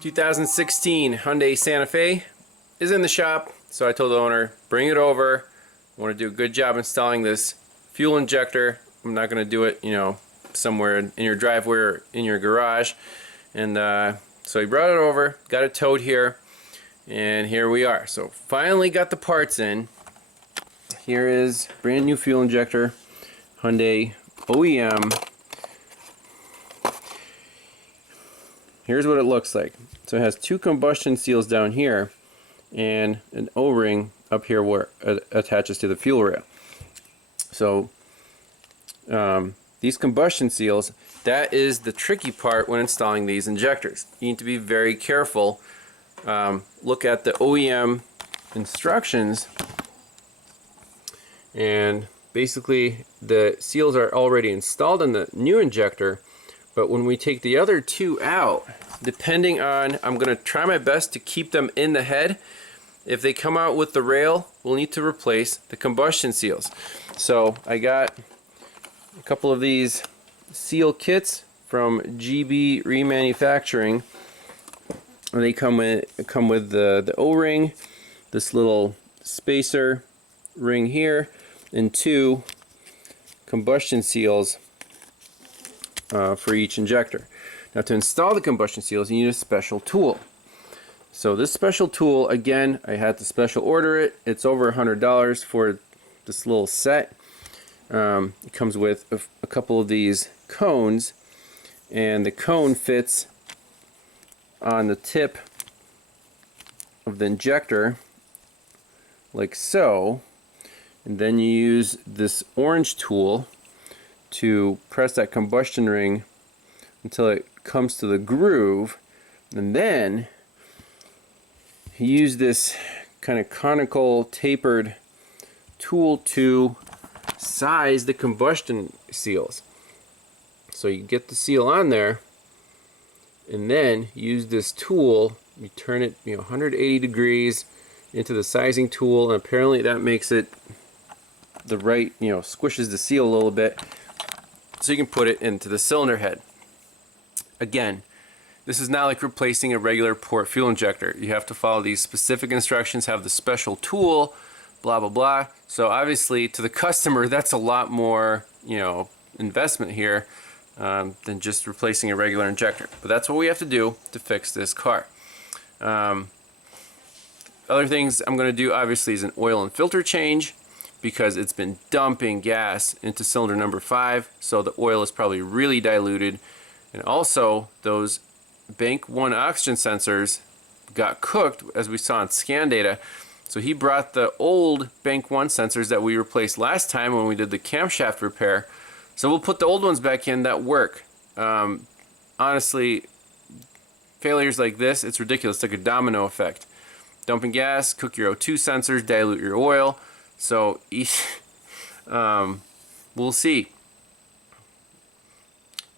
2016 Hyundai Santa Fe is in the shop, so I told the owner, bring it over. I want to do a good job installing this fuel injector. I'm not going to do it, somewhere in your driveway or in your garage. And so he brought it over, got it towed here, and here we are. So finally got the parts in. Here is brand new fuel injector, Hyundai OEM. Here's what it looks like. So it has two combustion seals down here and an O-ring up here where it attaches to the fuel rail. So these combustion seals, that is the tricky part when installing these injectors. You need to be very careful. Look at the OEM instructions, and basically the seals are already installed in the new injector, but when we take the other two out, depending on, I'm going to try my best to keep them in the head. If they come out with the rail, we'll need to replace the combustion seals. So I got a couple of these seal kits from GB Remanufacturing. They come with the O-ring, this little spacer ring here, and two combustion seals for each injector. Now, to install the combustion seals, you need a special tool. So this special tool, again, I had to special order it. It's over $100 for this little set. It comes with a couple of these cones, and the cone fits on the tip of the injector like so, and then you use this orange tool to press that combustion ring until it comes to the groove, and then you use this kind of conical tapered tool to size the combustion seals. So you get the seal on there, and then use this tool, you turn it 180 degrees into the sizing tool, and apparently that makes it the right, squishes the seal a little bit, so you can put it into the cylinder head. Again, this is not like replacing a regular port fuel injector. You have to follow these specific instructions, have the special tool, blah blah blah. So obviously to the customer, that's a lot more investment here than just replacing a regular injector. But that's what we have to do to fix this car. Other things I'm going to do obviously is an oil and filter change, because it's been dumping gas into cylinder number 5, so the oil is probably really diluted. And also those bank 1 oxygen sensors got cooked, as we saw in scan data. So he brought the old bank 1 sensors that we replaced last time when we did the camshaft repair. So we'll put the old ones back in that work. Honestly, failures like this, it's ridiculous. It's like a domino effect. Dumping gas, cook your O2 sensors, dilute your oil. So we'll see.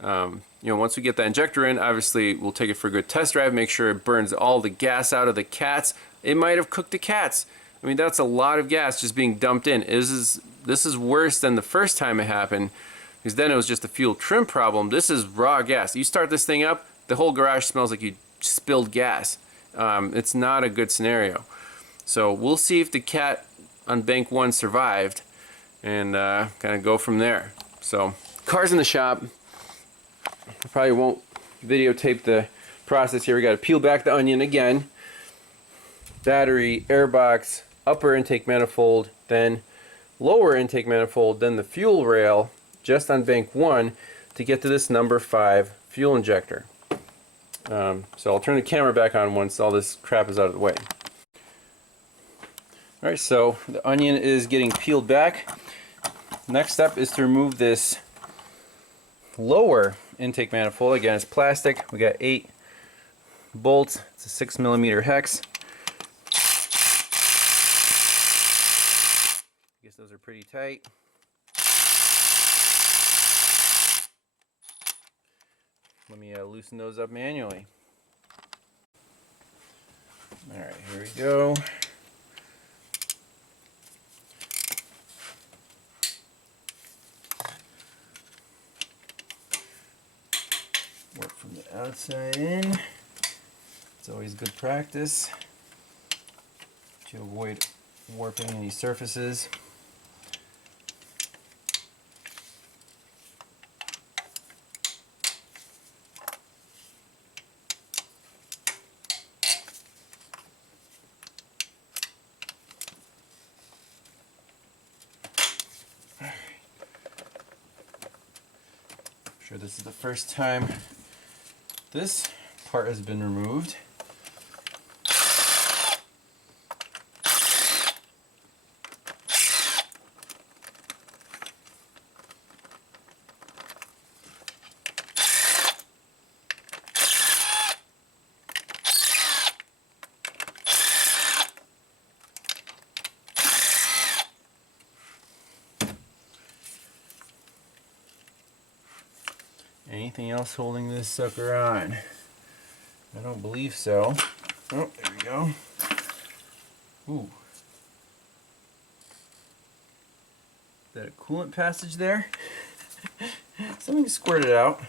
Once we get the injector in, obviously we'll take it for a good test drive, make sure it burns all the gas out of the cats. It might have cooked the cats. I mean, that's a lot of gas just being dumped in. This is worse than the first time it happened, because then it was just a fuel trim problem. This is raw gas. You start this thing up, the whole garage smells like you spilled gas. It's not a good scenario. So we'll see if the cat on bank 1 survived, and kind of go from there. So car's in the shop. I probably won't videotape the process here. We got to peel back the onion again. Battery, airbox, upper intake manifold, then lower intake manifold, then the fuel rail just on bank 1 to get to this number 5 fuel injector. So I'll turn the camera back on once all this crap is out of the way. Alright, so the onion is getting peeled back. Next step is to remove this lower intake manifold. Again, it's plastic. We got 8 bolts. It's a 6mm hex. I guess those are pretty tight. Let me loosen those up manually. Alright, here we go. Work from the outside in. It's always good practice to avoid warping any surfaces. I'm sure this is the first time this part has been removed. Anything else holding this sucker on? I don't believe so. Oh, there we go. Ooh. Is that a coolant passage there? Something squirted out.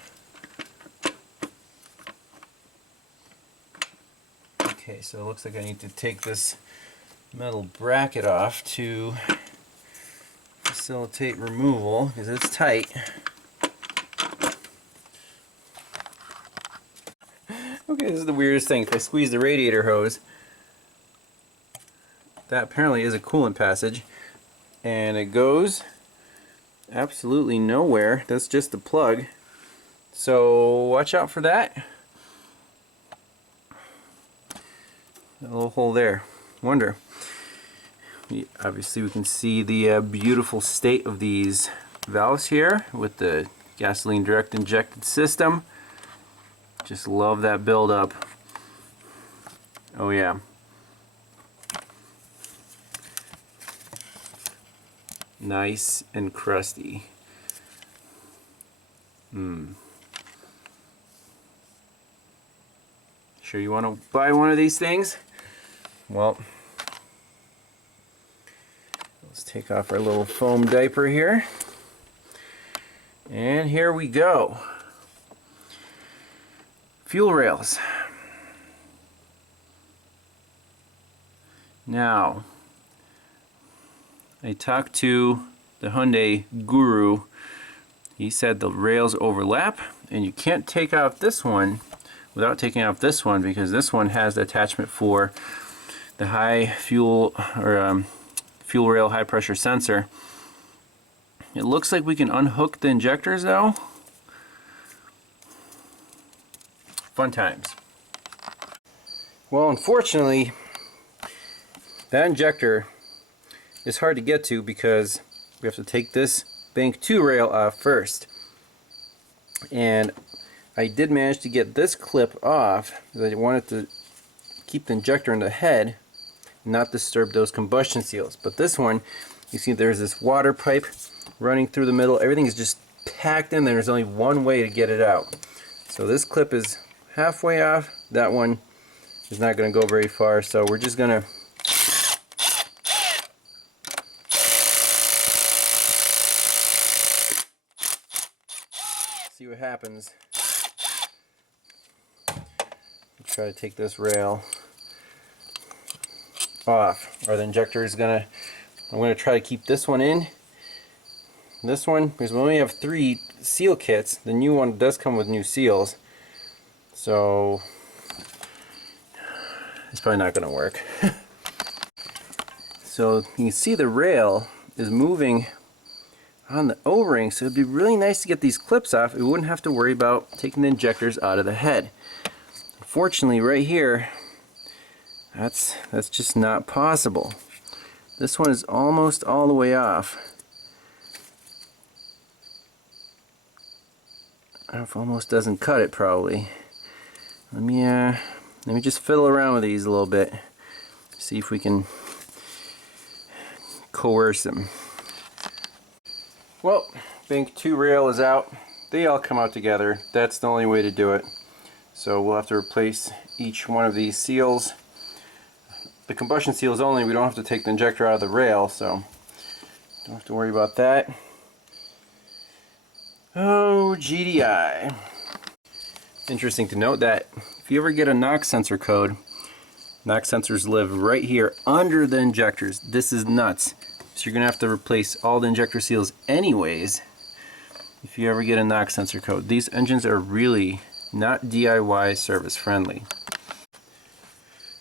Okay, so it looks like I need to take this metal bracket off to facilitate removal because it's tight. Okay, this is the weirdest thing. If I squeeze the radiator hose, that apparently is a coolant passage, and it goes absolutely nowhere. That's just the plug. So watch out for that. A little hole there. Wonder. Obviously we can see the beautiful state of these valves here with the gasoline direct injected system. Just love that build up. Oh yeah. Nice and crusty. Sure you want to buy one of these things? Well, let's take off our little foam diaper here. And here we go. Fuel rails. Now, I talked to the Hyundai guru. He said the rails overlap and you can't take out this one without taking out this one, because this one has the attachment for the high fuel or fuel rail high pressure sensor. It looks like we can unhook the injectors though. Fun times. Well, unfortunately, that injector is hard to get to because we have to take this bank 2 rail off first. And I did manage to get this clip off because I wanted to keep the injector in the head and not disturb those combustion seals. But this one, you see there's this water pipe running through the middle. Everything is just packed in there. There's only one way to get it out. So this clip is halfway off. That one is not going to go very far, so we're just going to see what happens. Try to take this rail off, or the injector is I'm gonna try to keep this one in. This one, because we only have 3 seal kits. The new one does come with new seals, so it's probably not gonna work. So you can see the rail is moving on the O-ring, so it'd be really nice to get these clips off. We wouldn't have to worry about taking the injectors out of the head. Unfortunately, right here, that's just not possible. This one is almost all the way off. I don't know if almost doesn't cut it probably. Let me just fiddle around with these a little bit. See if we can coerce them. Well, bank 2 rail is out. They all come out together. That's the only way to do it. So we'll have to replace each one of these seals. The combustion seals only. We don't have to take the injector out of the rail, so don't have to worry about that. Oh, GDI. Interesting to note that if if you ever get a knock sensor code, knock sensors live right here under the injectors. This is nuts. So you're gonna have to replace all the injector seals anyways if you ever get a knock sensor code. These engines are really not DIY service friendly.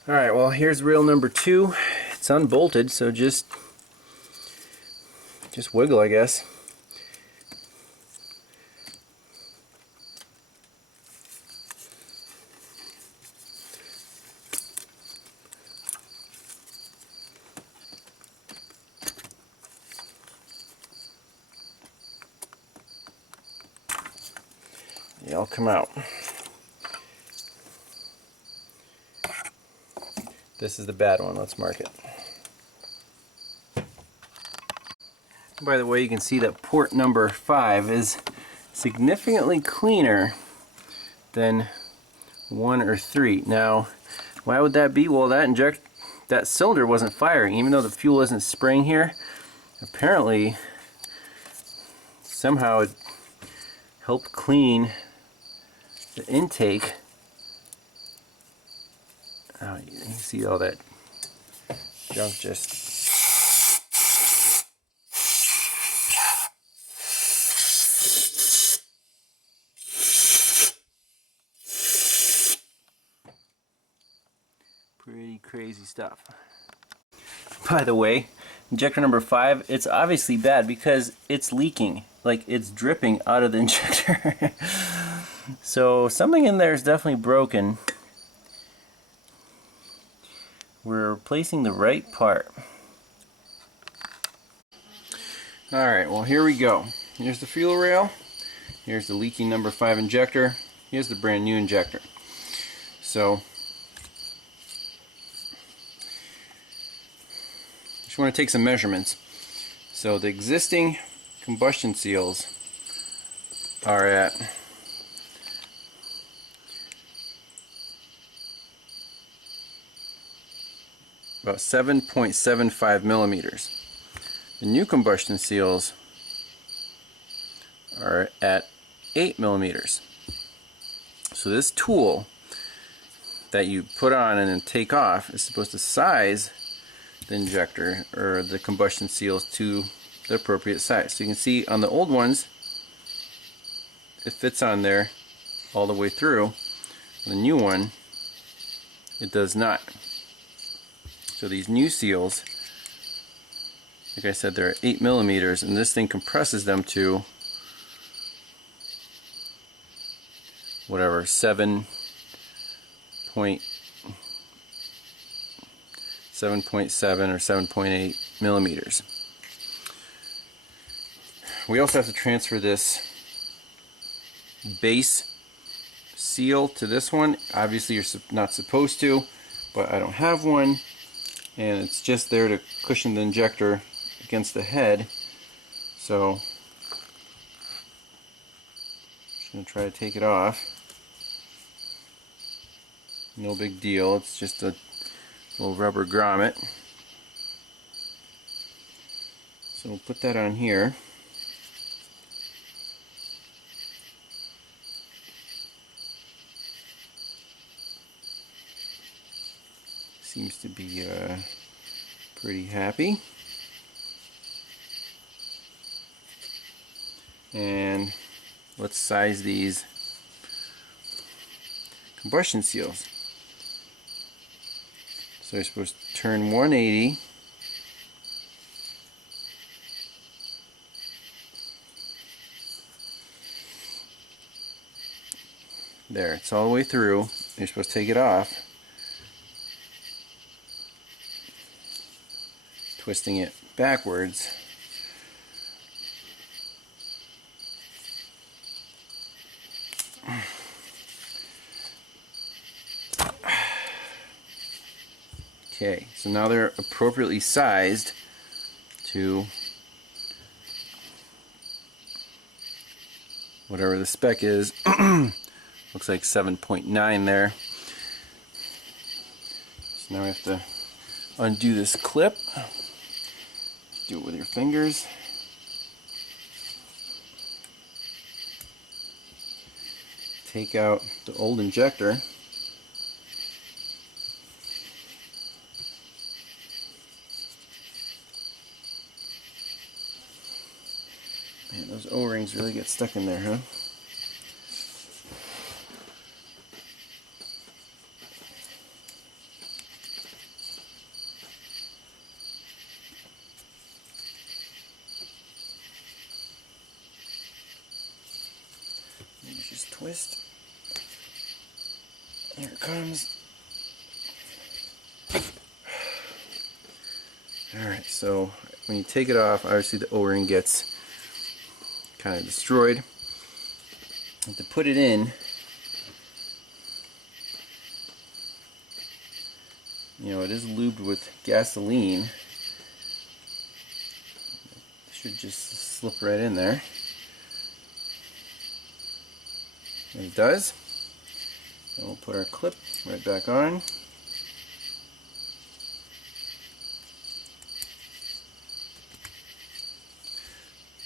Alright, well here's rail number 2. It's unbolted, so just wiggle, I guess. They'll come out. This is the bad one. Let's mark it. By the way, you can see that port number 5 is significantly cleaner than 1 or 3. Now, why would that be? Well, that cylinder wasn't firing, even though the fuel isn't spraying here. Apparently, somehow it helped clean the intake. Oh, you can see all that junk just... Pretty crazy stuff. By the way, injector number 5, it's obviously bad because it's leaking. Like, it's dripping out of the injector. So something in there is definitely broken. We're replacing the right part. Alright, well here we go. Here's the fuel rail. Here's the leaking number 5 injector. Here's the brand new injector. So, just want to take some measurements. So the existing combustion seals are at about 7.75 millimeters. The new combustion seals are at 8 millimeters. So this tool that you put on and then take off is supposed to size the injector or the combustion seals to the appropriate size. So you can see on the old ones it fits on there all the way through. The new one, it does not. So these new seals, like I said, they're at 8 millimeters, and this thing compresses them to whatever, 7.7 or 7.8 millimeters. We also have to transfer this base seal to this one. Obviously you're not supposed to, but I don't have one, and it's just there to cushion the injector against the head. So just going to try to take it off. No big deal, it's just a little rubber grommet. So we'll put that on here. Seems to be pretty happy. And let's size these combustion seals. So you're supposed to turn 180. There, it's all the way through. You're supposed to take it off, twisting it backwards. Okay, so now they're appropriately sized to whatever the spec is. Looks like 7.9 there. So now we have to undo this clip. Do it with your fingers. Take out the old injector. Man, those O-rings really get stuck in there, huh? Maybe just twist. Here it comes. Alright, so when you take it off, obviously the O-ring gets kind of destroyed. And to put it in, you know, it is lubed with gasoline. It should just slip right in there. And it does. And we'll put our clip right back on.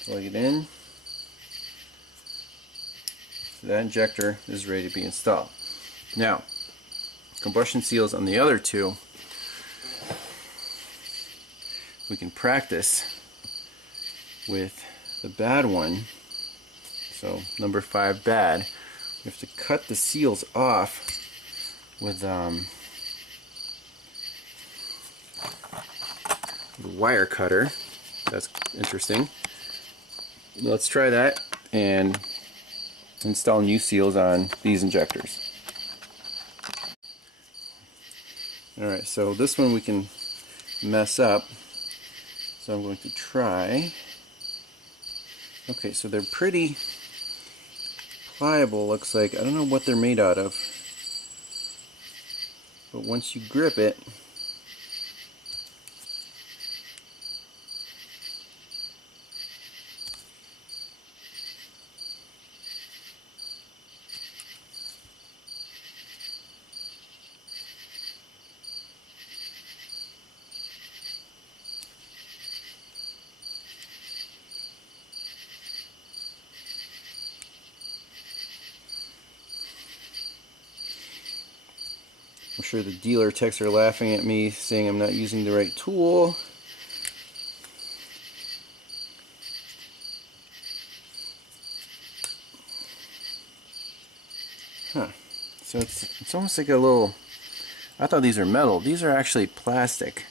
Plug it in. That injector is ready to be installed. Now, combustion seals on the other two, we can practice with the bad one. So number 5 bad. We have to cut the seals off with the wire cutter. That's interesting. Let's try that and install new seals on these injectors. Alright, so this one we can mess up. So I'm going to try. Okay, so they're pretty pliable, looks like. I don't know what they're made out of. But once you grip it, I'm sure the dealer techs are laughing at me, saying I'm not using the right tool. Huh. So it's almost like a little... I thought these are metal. These are actually plastic.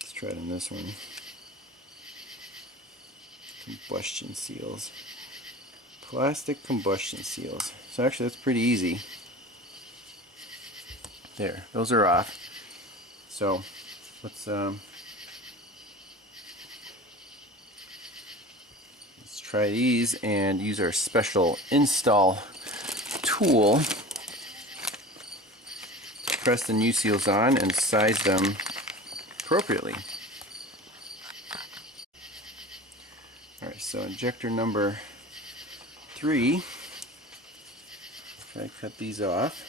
Let's try it on this one. Combustion seals. Plastic combustion seals. So actually that's pretty easy. There, those are off. So let's try these and use our special install tool to press the new seals on and size them appropriately. Alright, so injector number 3. Try to cut these off.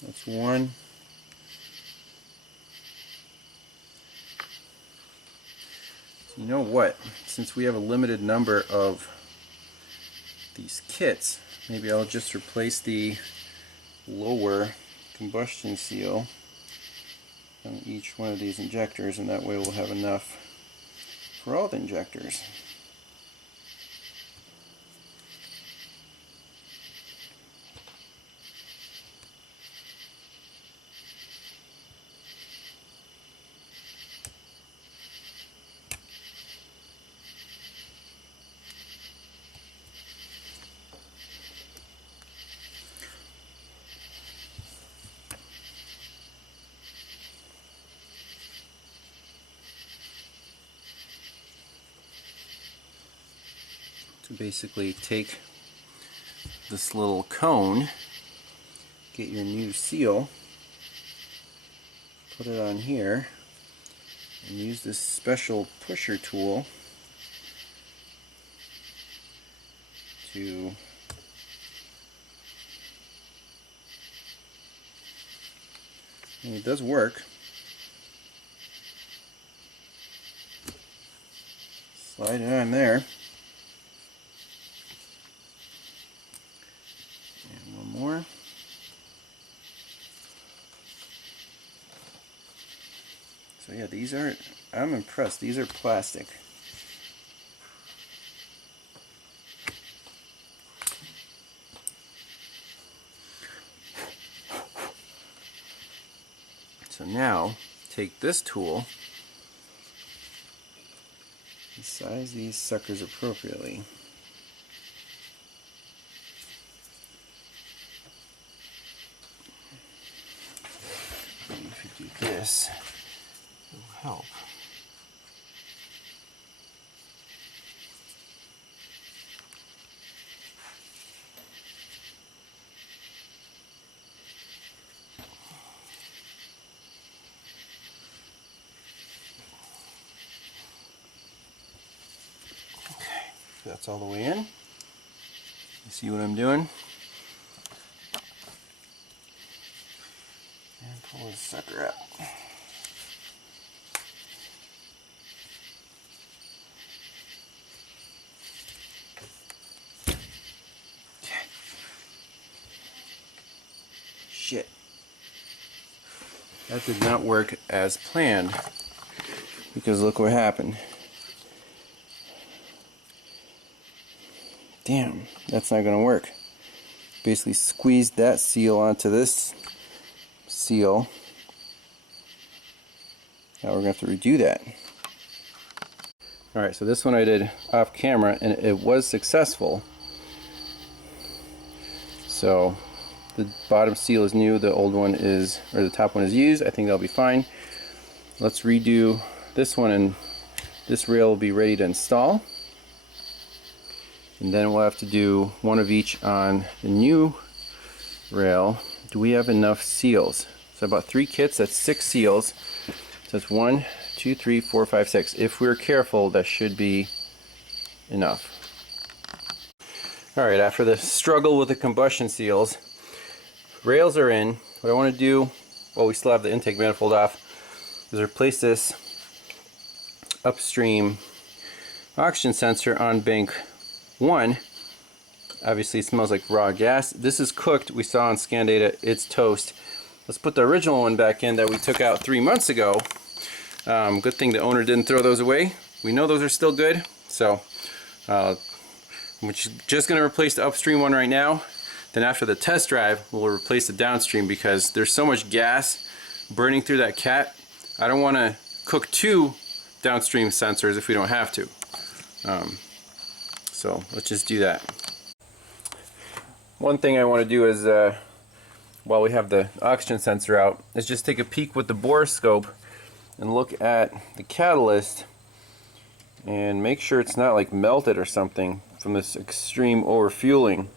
That's one. So you know what? Since we have a limited number of these kits, maybe I'll just replace the lower combustion seal on each one of these injectors, and that way we'll have enough for all the injectors. To basically take this little cone, get your new seal, put it on here, and use this special pusher tool to and it does work. slide it on there. And one more. So yeah, these are, I'm impressed. These are plastic. So now, take this tool and size these suckers appropriately. And if you do this, it will help. That's all the way in. You see what I'm doing? And pull this sucker out. Okay. Shit. That did not work as planned, because look what happened. Damn, that's not gonna work. Basically squeezed that seal onto this seal. Now we're gonna have to redo that. Alright, so this one I did off camera and it was successful. So the bottom seal is new, the old one is, or the top one is used. I think that'll be fine. Let's redo this one and this rail will be ready to install. And then we'll have to do one of each on the new rail. Do we have enough seals? So about 3 kits, that's 6 seals. So that's 1, 2, 3, 4, 5, 6. If we're careful, that should be enough. Alright, after the struggle with the combustion seals, rails are in. What I want to do, while we still have the intake manifold off, is replace this upstream oxygen sensor on bank 1. Obviously it smells like raw gas. This is cooked. We saw on scan data it's toast. Let's put the original one back in that we took out 3 months ago. Good thing the owner didn't throw those away. We know those are still good, so I'm just going to replace the upstream one right now. Then after the test drive we'll replace the downstream, because there's so much gas burning through that cat. I don't want to cook 2 downstream sensors if we don't have to. So let's just do that. One thing I want to do is, while we have the oxygen sensor out, is just take a peek with the borescope and look at the catalyst and make sure it's not like melted or something from this extreme overfueling.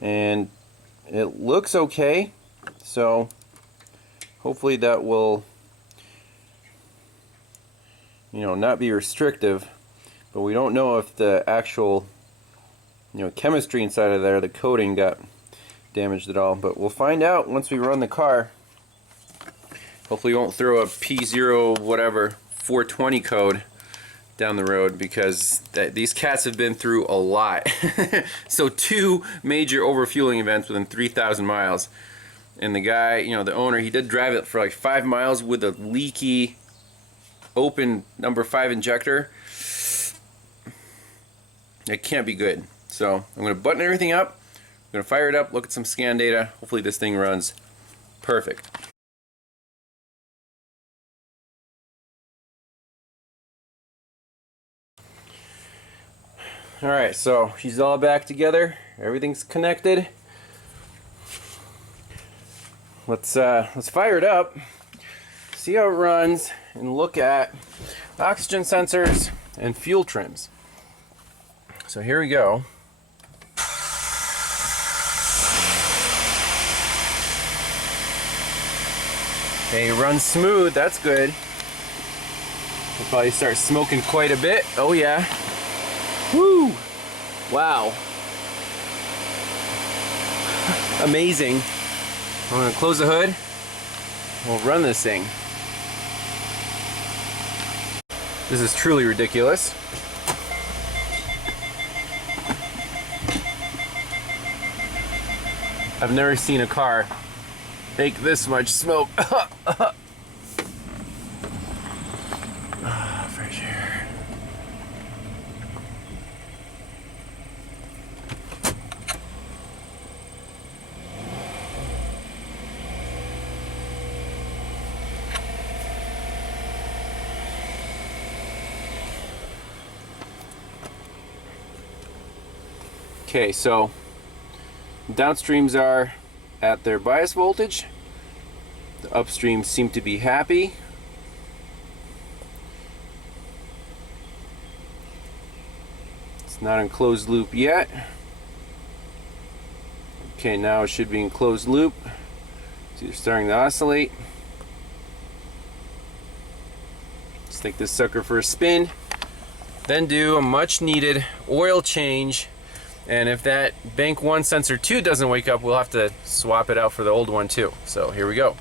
And it looks okay, so hopefully that will, not be restrictive. But we don't know if the actual chemistry inside of there, the coating, got damaged at all. But we'll find out once we run the car. Hopefully we won't throw a P0 whatever 420 code down the road, because these cats have been through a lot. So 2 major overfueling events within 3,000 miles. And the guy, the owner, he did drive it for like 5 miles with a leaky open number 5 injector. It can't be good. So I'm going to button everything up, I'm going to fire it up, look at some scan data. Hopefully this thing runs perfect. Alright, so she's all back together. Everything's connected. Let's fire it up, see how it runs, and look at oxygen sensors and fuel trims. So here we go. Okay, runs smooth, that's good. We'll probably start smoking quite a bit. Oh yeah. Woo! Wow. Amazing. I'm gonna close the hood. We'll run this thing. This is truly ridiculous. I've never seen a car make this much smoke. Fresh air. Okay, so downstreams are at their bias voltage. The upstreams seem to be happy. It's not in closed loop yet. Okay, now it should be in closed loop. So you're starting to oscillate. Let's take this sucker for a spin. Then do a much needed oil change. And if that bank 1 sensor 2 doesn't wake up, we'll have to swap it out for the old one too. So here we go.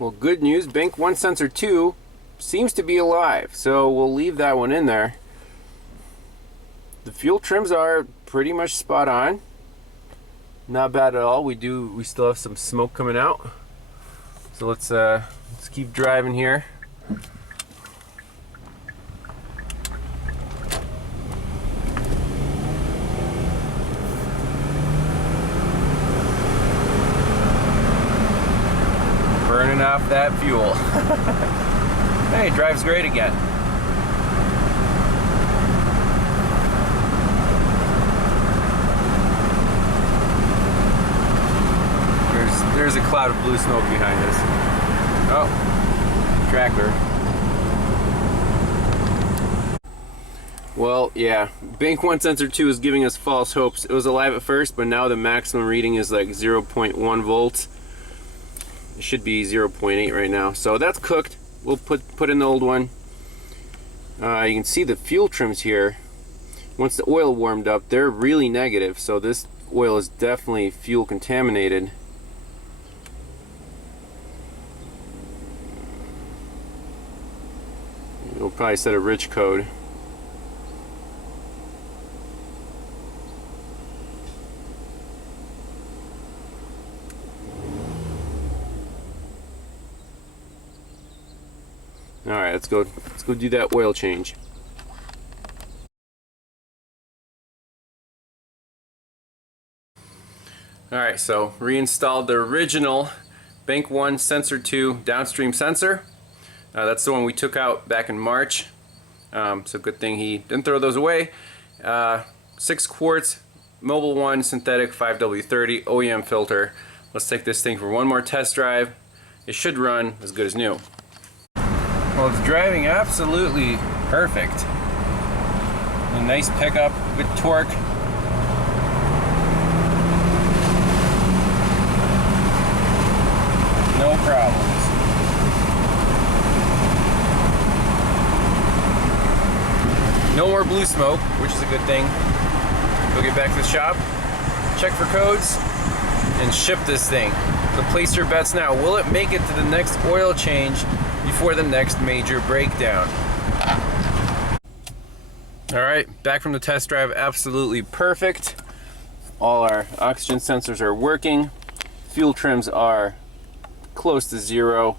Well, good news, bank 1 sensor 2 seems to be alive, so we'll leave that one in there. The fuel trims are pretty much spot on. Not bad at all. We still have some smoke coming out. So let's keep driving here. Burning off that fuel. Hey, it drives great again. There's a cloud of blue smoke behind us. Oh, tractor. Well, yeah, bank 1 sensor 2 is giving us false hopes. It was alive at first, but now the maximum reading is like 0.1 volts. It should be 0.8 right now, so that's cooked. We'll put in the old one. You can see the fuel trims here. Once the oil warmed up, they're really negative, so this oil is definitely fuel contaminated. We'll probably set a rich code. Alright, let's go do that oil change. Alright, so reinstalled the original bank 1 sensor 2 downstream sensor. That's the one we took out back in March. So good thing he didn't throw those away. 6 quarts, Mobil 1 synthetic 5W30 OEM filter. Let's take this thing for one more test drive. It should run as good as new. Well, it's driving absolutely perfect. A nice pickup, good torque. No problems. No more blue smoke, which is a good thing. Go get back to the shop, check for codes, and ship this thing. So place your bets now. Will it make it to the next oil change before the next major breakdown? Alright, back from the test drive, absolutely perfect. All our oxygen sensors are working. Fuel trims are close to zero.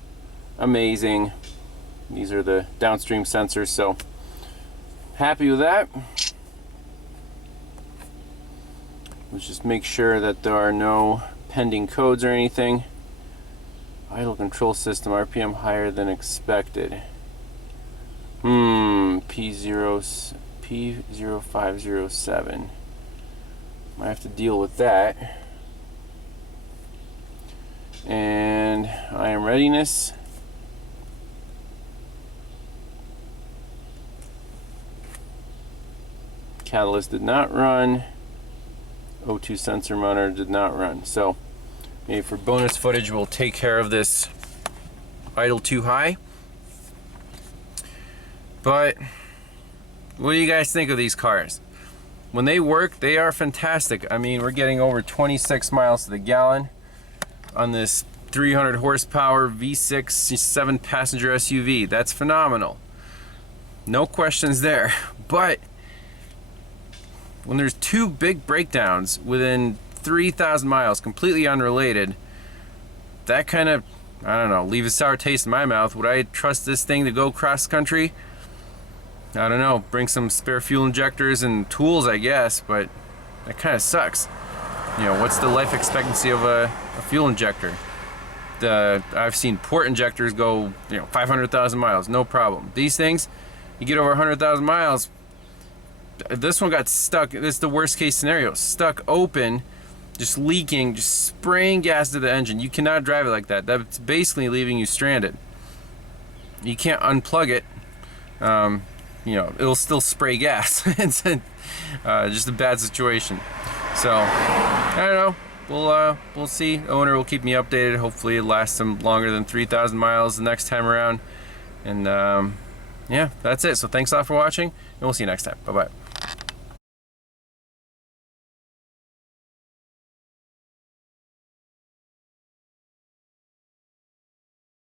Amazing. These are the downstream sensors, so happy with that. Let's just make sure that there are no pending codes or anything. Idle control system, RPM higher than expected. P0507. Might have to deal with that. And IM readiness. Catalyst did not run. O2 sensor monitor did not run. So maybe for bonus footage we'll take care of this idle too high. But what do you guys think of these cars? When they work, they are fantastic. I mean, we're getting over 26 miles to the gallon on this 300 horsepower V6 7-passenger SUV. That's phenomenal. No questions there. But when there's two big breakdowns within 3,000 miles, completely unrelated. That kind of, I don't know, leave a sour taste in my mouth. Would I trust this thing to go cross country? I don't know. Bring some spare fuel injectors and tools, I guess, but that kind of sucks. You know, what's the life expectancy of a fuel injector? I've seen port injectors go, 500,000 miles, no problem. These things, you get over 100,000 miles. This one got stuck. This is the worst case scenario. Stuck open, just leaking, just spraying gas to the engine. You cannot drive it like that. That's basically leaving you stranded. You can't unplug it. It'll still spray gas. It's just a bad situation. So, I don't know. We'll see. The owner will keep me updated. Hopefully it lasts them longer than 3,000 miles the next time around. And yeah, that's it. So thanks a lot for watching, and we'll see you next time. Bye-bye.